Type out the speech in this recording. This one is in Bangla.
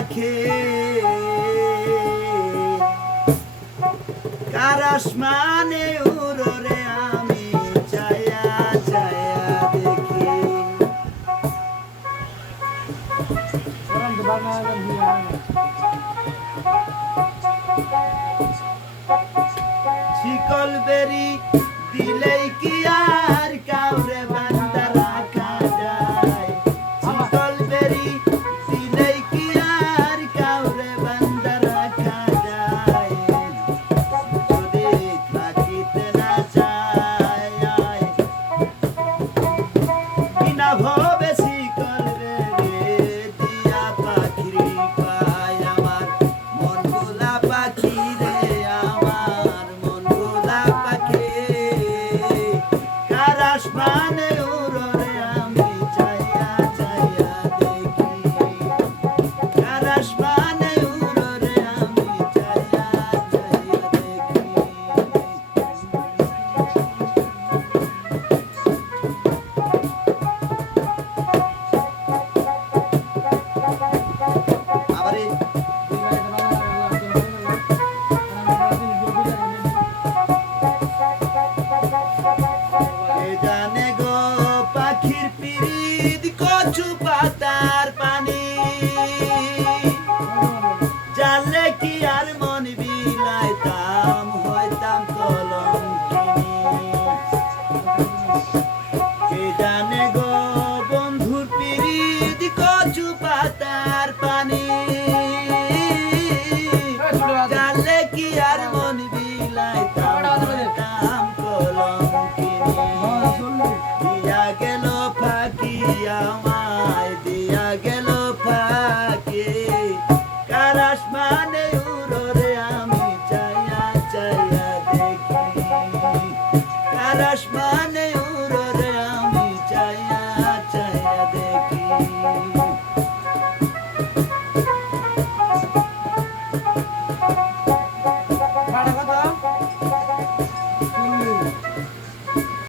রাখে কার আসমানে উড়রে আমি চায়া চায়া দেখি শিকল বেরি দিলেই কি আর কাউরে বান্দা রাখা যায় শিকল বেরি দিলেই কি আর কাউরে বান্দা রাখা যায় যদি থাকিতে না চায় বিনা ভবে শিকল বেরি দিয়া পাখির পায় আমার মন ভোলা পাখি রে আমার মন ভোলা পাখি কার আসমানে উড়রে আমি চাইয়া চাইয়া দেখি কার আসমানে উড়রে আমি চাইয়া চাইয়া দেখি আবারে কে জানে গো পাখির পিরিত কচু পাতার পানি জানলে কি আর মন বিলাইতাম হইতাম কলঙ্কিনী কে জানে গো বন্ধুর পিরিত কচু পাতার পানি জানলে কি আর মন বিলাইতাম হইতাম কলঙ্কিনী দিয়া গেল ফাঁকি আমায় দিয়া গেল ফাঁকি কার আসমানে উড়রে আমি চাইয়া চাইয়া দেখি কার আসমান